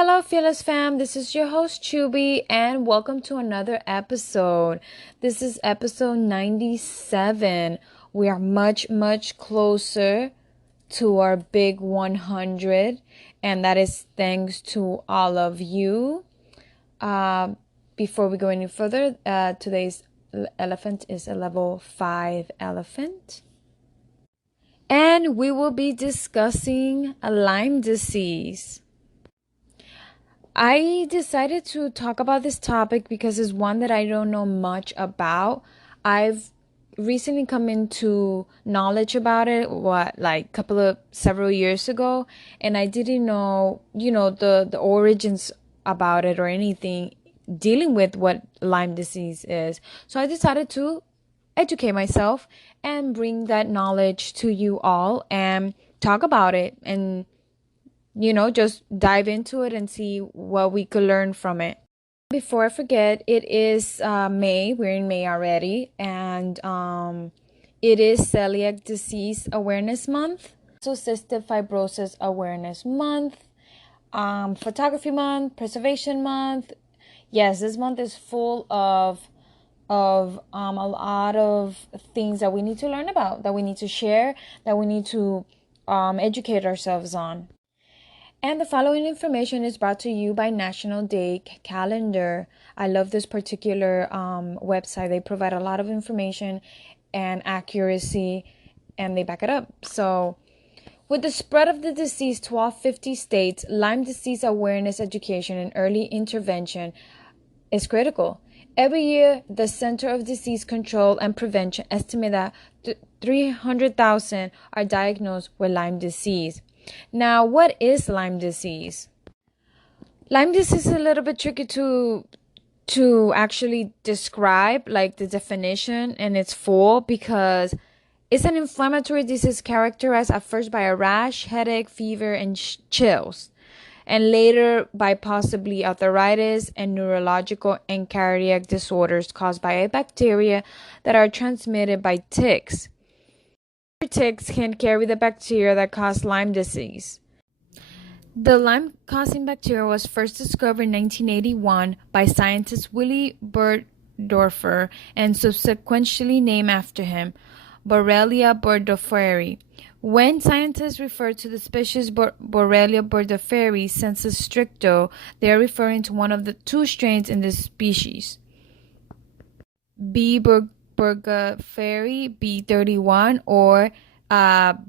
Hello, Fearless Fam. This is your host, Chubby, and welcome to another episode. This is episode 97. We are much, much closer to our big 100, and that is thanks to all of you. Before we go any further, today's elephant is a level 5 elephant. And we will be discussing Lyme disease. I decided to talk about this topic because it's one that I don't know much about. I've recently come into knowledge about it, several years ago, and I didn't know, the origins about it or anything dealing with what Lyme disease is. So I decided to educate myself and bring that knowledge to you all and talk about it and just dive into it and see what we could learn from it. Before I forget, it is May. We're in May already. And it is Celiac Disease Awareness Month. So Cystic Fibrosis Awareness Month. Photography Month. Preservation Month. Yes, this month is full of a lot of things that we need to learn about, that we need to share, that we need to educate ourselves on. And the following information is brought to you by National Day Calendar. I love this particular website. They provide a lot of information and accuracy, and they back it up. So, with the spread of the disease to all 50 states, Lyme disease awareness, education, and early intervention is critical. Every year, the Center of Disease Control and Prevention estimate that 300,000 are diagnosed with Lyme disease. Now, what is Lyme disease? Lyme disease is a little bit tricky to actually describe, like the definition and its full, because it's an inflammatory disease characterized at first by a rash, headache, fever, and chills, and later by possibly arthritis and neurological and cardiac disorders caused by a bacteria that are transmitted by ticks. Ticks can carry the bacteria that cause Lyme disease. The Lyme-causing bacteria was first discovered in 1981 by scientist Willy Burgdorfer and subsequently named after him, Borrelia burgdorferi. When scientists refer to the species Borrelia burgdorferi sensu stricto, they are referring to one of the two strains in this species. B. burgdorferi B31 or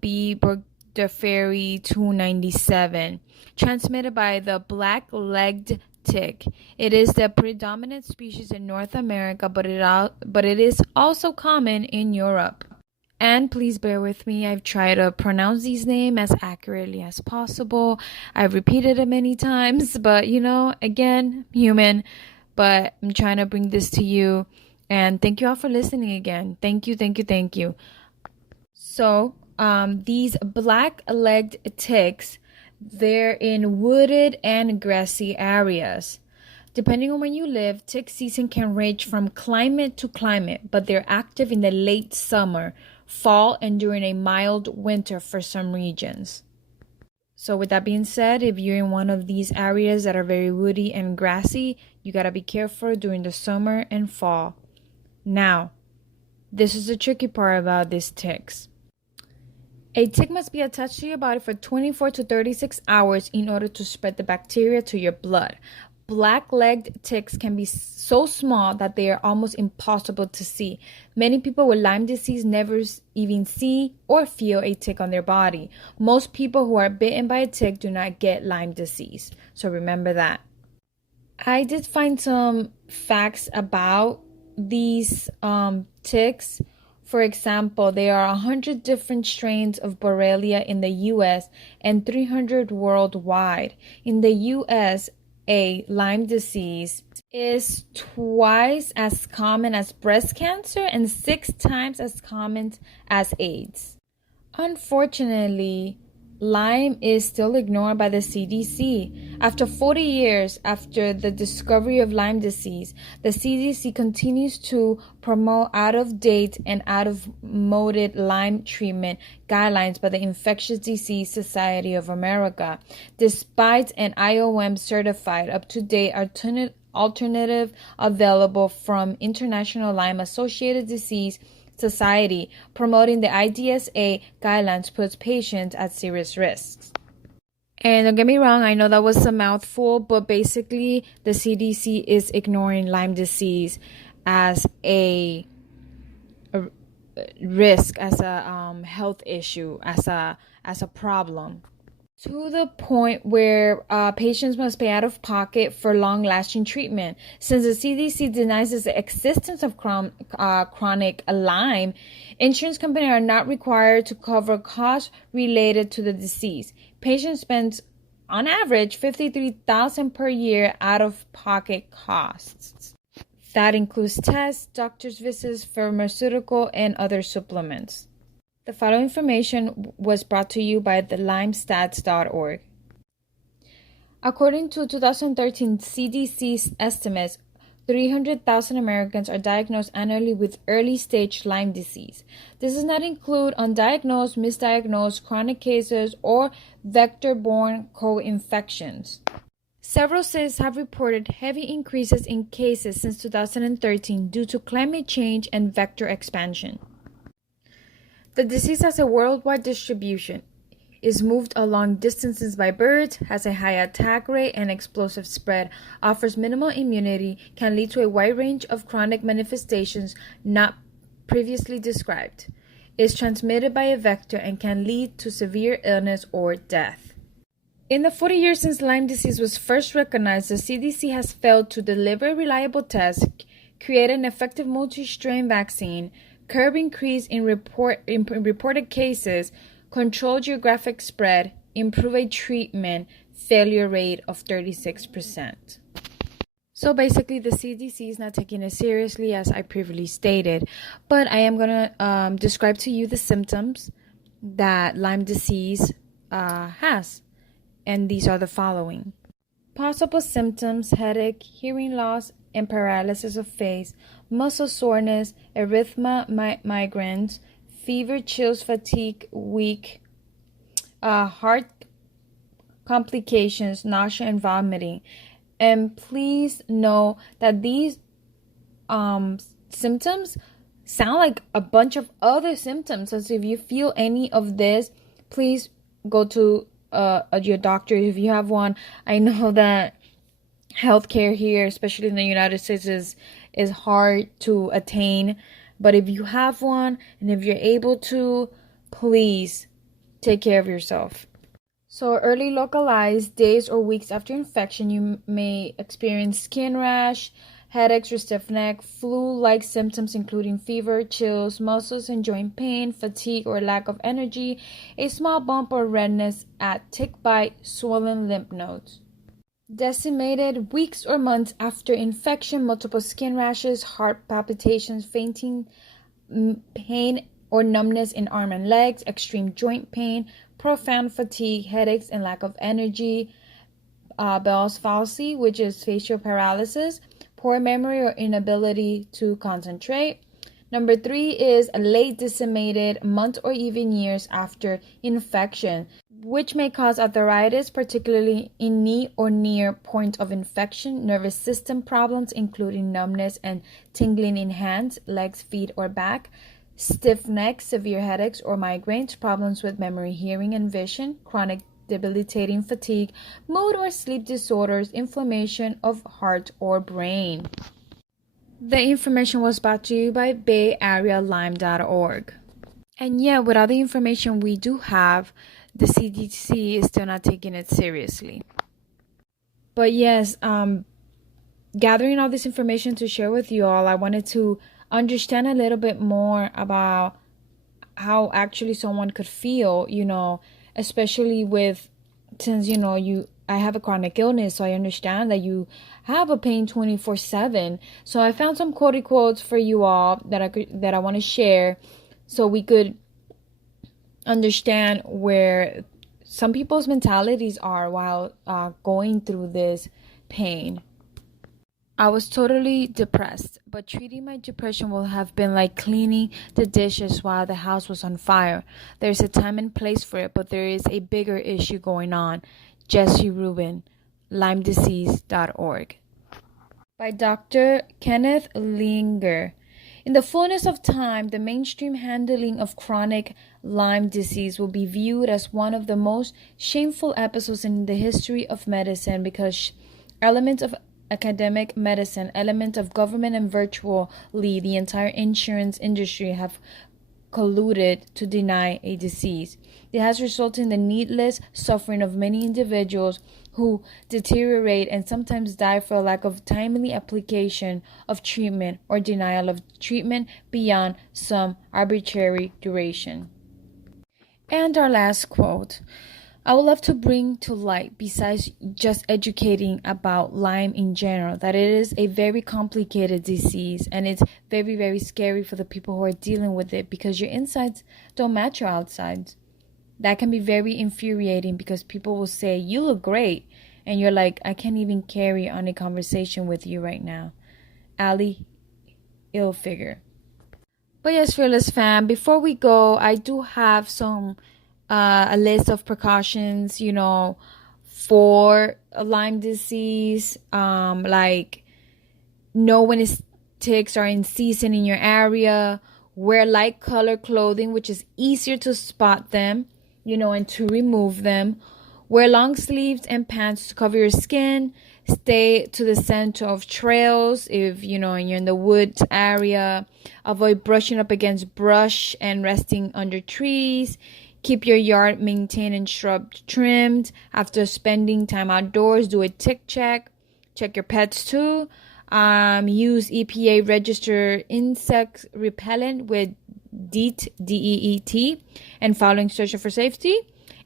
B. burgdorferi 297, transmitted by the black-legged tick. It is the predominant species in North America, but it is also common in Europe. And please bear with me, I've tried to pronounce these names as accurately as possible. I've repeated it many times, but again, human, but I'm trying to bring this to you. And thank you all for listening again. Thank you. So, these black-legged ticks, they're in wooded and grassy areas. Depending on where you live, tick season can range from climate to climate, but they're active in the late summer, fall, and during a mild winter for some regions. So with that being said, if you're in one of these areas that are very woody and grassy, you gotta be careful during the summer and fall. Now, this is the tricky part about these ticks. A tick must be attached to your body for 24 to 36 hours in order to spread the bacteria to your blood. Black-legged ticks can be so small that they are almost impossible to see. Many people with Lyme disease never even see or feel a tick on their body. Most people who are bitten by a tick do not get Lyme disease. So remember that. I did find some facts about these ticks. For example, there are 100 different strains of Borrelia in the U.S. and 300 worldwide. In the U.S., Lyme disease is twice as common as breast cancer and 6 times as common as AIDS. Unfortunately, Lyme is still ignored by the CDC. After 40 years after the discovery of Lyme disease, the CDC continues to promote out-of-date and outmoded Lyme treatment guidelines by the Infectious Disease Society of America, despite an IOM-certified, up-to-date alternative available from International Lyme-Associated Disease Society promoting the IDSA guidelines puts patients at serious risks. And don't get me wrong, I know that was a mouthful, but basically the CDC is ignoring Lyme disease as a risk, as a health issue, as a problem, to the point where patients must pay out of pocket for long-lasting treatment. Since the CDC denies the existence of chronic Lyme, insurance companies are not required to cover costs related to the disease. Patients spend, on average, $53,000 per year out-of-pocket costs. That includes tests, doctor's visits, pharmaceutical, and other supplements. The following information was brought to you by the limestats.org. According to 2013 CDC estimates, 300,000 Americans are diagnosed annually with early-stage Lyme disease. This does not include undiagnosed, misdiagnosed, chronic cases, or vector-borne co-infections. Several states have reported heavy increases in cases since 2013 due to climate change and vector expansion. The disease has a worldwide distribution, is moved a long distances by birds, has a high attack rate and explosive spread, offers minimal immunity, can lead to a wide range of chronic manifestations not previously described, is transmitted by a vector, and can lead to severe illness or death. In the 40 years since Lyme disease was first recognized, the CDC has failed to deliver reliable tests, create an effective multi-strain vaccine, curb increase in reported cases, control geographic spread, improve a treatment failure rate of 36%. So basically, the CDC is not taking it seriously, as I previously stated, but I am going to describe to you the symptoms that Lyme disease has, and these are the following. Possible symptoms: headache, hearing loss, and paralysis of face, muscle soreness, erythema, migraines, fever, chills, fatigue, weak, heart complications, nausea, and vomiting. And please know that these symptoms sound like a bunch of other symptoms. So if you feel any of this, please go to your doctor if you have one. I know that healthcare here, especially in the United States, is hard to attain, but if you have one and if you're able to, please take care of yourself. So early localized, days or weeks after infection, you may experience skin rash, headaches or stiff neck, flu-like symptoms including fever, chills, muscles and joint pain, fatigue or lack of energy, a small bump or redness at tick bite, swollen lymph nodes. Decimated weeks or months after infection, multiple skin rashes, heart palpitations, fainting, pain or numbness in arm and legs, extreme joint pain, profound fatigue, headaches and lack of energy, Bell's palsy, which is facial paralysis, poor memory or inability to concentrate. Number 3 is a late decimated months or even years after infection, which may cause arthritis, particularly in knee or near point of infection, nervous system problems, including numbness and tingling in hands, legs, feet, or back, stiff neck, severe headaches or migraines, problems with memory, hearing, and vision, chronic debilitating fatigue, mood or sleep disorders, inflammation of heart or brain. The information was brought to you by BayAreaLyme.org. And yeah, with all the information we do have, the CDC is still not taking it seriously. But yes, gathering all this information to share with you all, I wanted to understand a little bit more about how actually someone could feel, especially since, I have a chronic illness, so I understand that you have a pain 24/7. So I found some quotes for you all that I want to share, so we could understand where some people's mentalities are while going through this pain. I was totally depressed, but treating my depression will have been like cleaning the dishes while the house was on fire. There's a time and place for it, but there is a bigger issue going on. Jesse Rubin, LymeDisease.org. By Dr. Kenneth Linger. In the fullness of time, the mainstream handling of chronic Lyme disease will be viewed as one of the most shameful episodes in the history of medicine because elements of academic medicine, elements of government, and virtually the entire insurance industry have colluded to deny a disease. It has resulted in the needless suffering of many individuals who deteriorate and sometimes die for a lack of timely application of treatment or denial of treatment beyond some arbitrary duration. And our last quote. I would love to bring to light, besides just educating about Lyme in general, that it is a very complicated disease and it's very, very scary for the people who are dealing with it because your insides don't match your outsides. That can be very infuriating because people will say, you look great. And you're like, I can't even carry on a conversation with you right now. Ali Ilfigure. But yes, Fearless fam, before we go, I do have a list of precautions, for Lyme disease, like know when ticks are in season in your area, wear light color clothing, which is easier to spot them, and to remove them, wear long sleeves and pants to cover your skin, stay to the center of trails if, and you're in the woods area, avoid brushing up against brush and resting under trees. Keep your yard maintained and shrub trimmed. After spending time outdoors, do a tick check. Check your pets too. Use EPA registered insect repellent with DEET, D-E-E-T, and follow instructions for safety.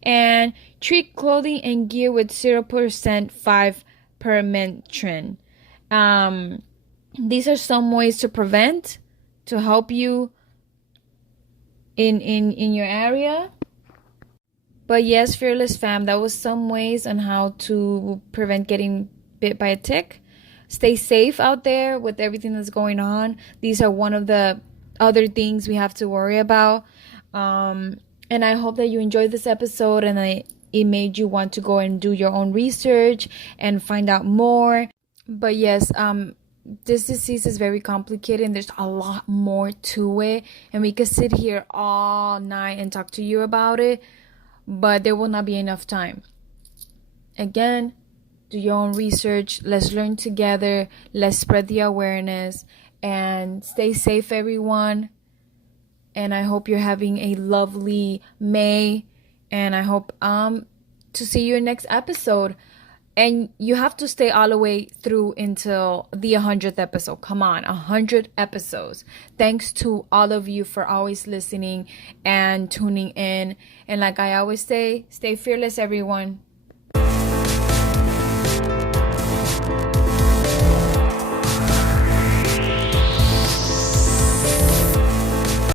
And treat clothing and gear with 0% 5-permethrin. These are some ways to prevent, to help you in your area. But yes, Fearless fam, that was some ways on how to prevent getting bit by a tick. Stay safe out there with everything that's going on. These are one of the other things we have to worry about. And I hope that you enjoyed this episode and it made you want to go and do your own research and find out more. But yes, this disease is very complicated and there's a lot more to it. And we could sit here all night and talk to you about it, but there will not be enough time. Again, do your own research. Let's learn together. Let's spread the awareness and stay safe, everyone. And I hope you're having a lovely May. And I hope to see you in next episode. And you have to stay all the way through until the 100th episode. Come on, 100 episodes. Thanks to all of you for always listening and tuning in. And like I always say, stay fearless, everyone.